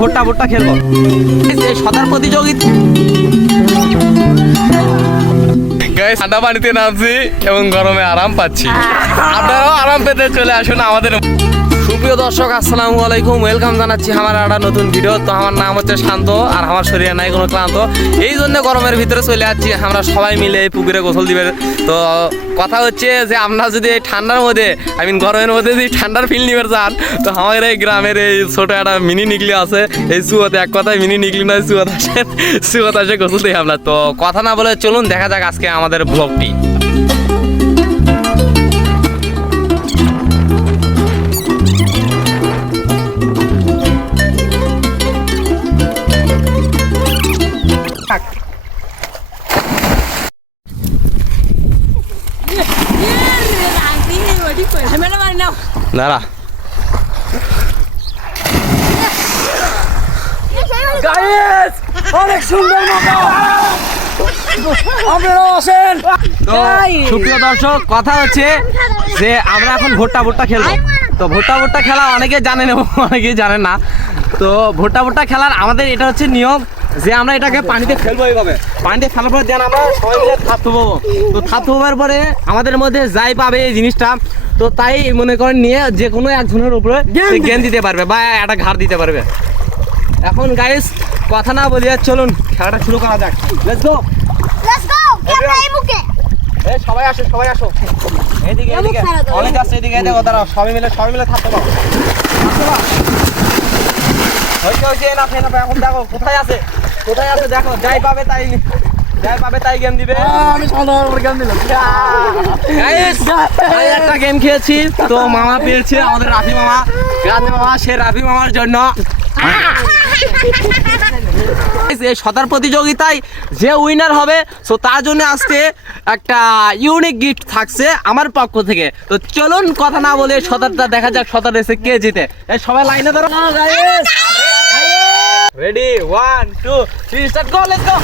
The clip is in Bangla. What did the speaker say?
ভুট্টা খেলবো। এই সাঁতার প্রতিযোগিতা ঠান্ডা পানিতে নামছি এবং গরমে আরাম পাচ্ছি। আপনারাও আরাম পেতে চলে আসুন আমাদের। সুপ্রিয় দর্শক, আসসালামু আলাইকুম, ওয়েলকাম জানাচ্ছি আমার একটা নতুন ভিডিও। তো আমার নাম হচ্ছে শান্ত, আর আমার শরীরে নাই কোনো ক্লান্ত, এই জন্য গরমের ভিতরে চলে যাচ্ছি। আমরা সবাই মিলে এই পুকুরে গোসল দিবে। তো কথা হচ্ছে যে আপনারা যদি এই ঠান্ডার মধ্যে গরমের মধ্যে যদি ঠান্ডার ফিল নিবে যান, তো আমাদের এই গ্রামের এই ছোটো একটা মিনি নিকলি আছে, এই চুয়াতে, এক কথায় মিনি নিকলি নয়, চুয়াত আসে গোসল দিই আমরা। তো কথা না বলে চলুন দেখা যাক আজকে আমাদের ব্লগটি। দাঁড়া, অনেক সুন্দর সুপ্রিয় দর্শক, কথা হচ্ছে যে আমরা এখন ভুট্টা খেলবো। তো ভুট্টা খেলা অনেকে জানেন এবং অনেকেই জানেন না। তো ভুট্টা খেলার আমাদের এটা হচ্ছে নিয়ম যে আমরা এটাকে পানিতে ফেলবো। এইভাবে পানিতে ফেলার পর যেন আমরা সবাই মিলে থাপ থবো। তো থাপ থবার পরে আমাদের মধ্যে যাই পাবে এই জিনিসটা, তো তাই মনে করেন নিয়ে যে কোনো একজনের উপরে গেম দিতে পারবে বা একটা ঘাড় দিতে পারবে। এখন গাইস কথা না বলিয়া চলুন খেলাটা শুরু করা যাক। লেটস গো, সবাই আসো এদিকে অনেক আছে, এদিকে দেখো, দাঁড়াও, সবাই মিলে থাকতে পারো। হয়েছে না এখন দেখো কোথায় আছে দেখো, যাই পাবে তাই গেম দিবে। আমি গেম দিলাম, একটা গেম খেয়েছি। তো মামা পেয়েছে, আমাদের রাফি মামা, সে রাফি মামার জন্য এই সাঁতার প্রতিযোগিতায় যে উইনার হবে, তো তার জন্য আজকে একটা ইউনিক গিফট থাকছে আমার পক্ষ থেকে। তো চলুন কথা না বলে সাঁতারটা দেখা যাক, সাঁতার রেসে কে জিতে। সবাই লাইনে ধরো, ready, 1 2 3 start, go, let's go.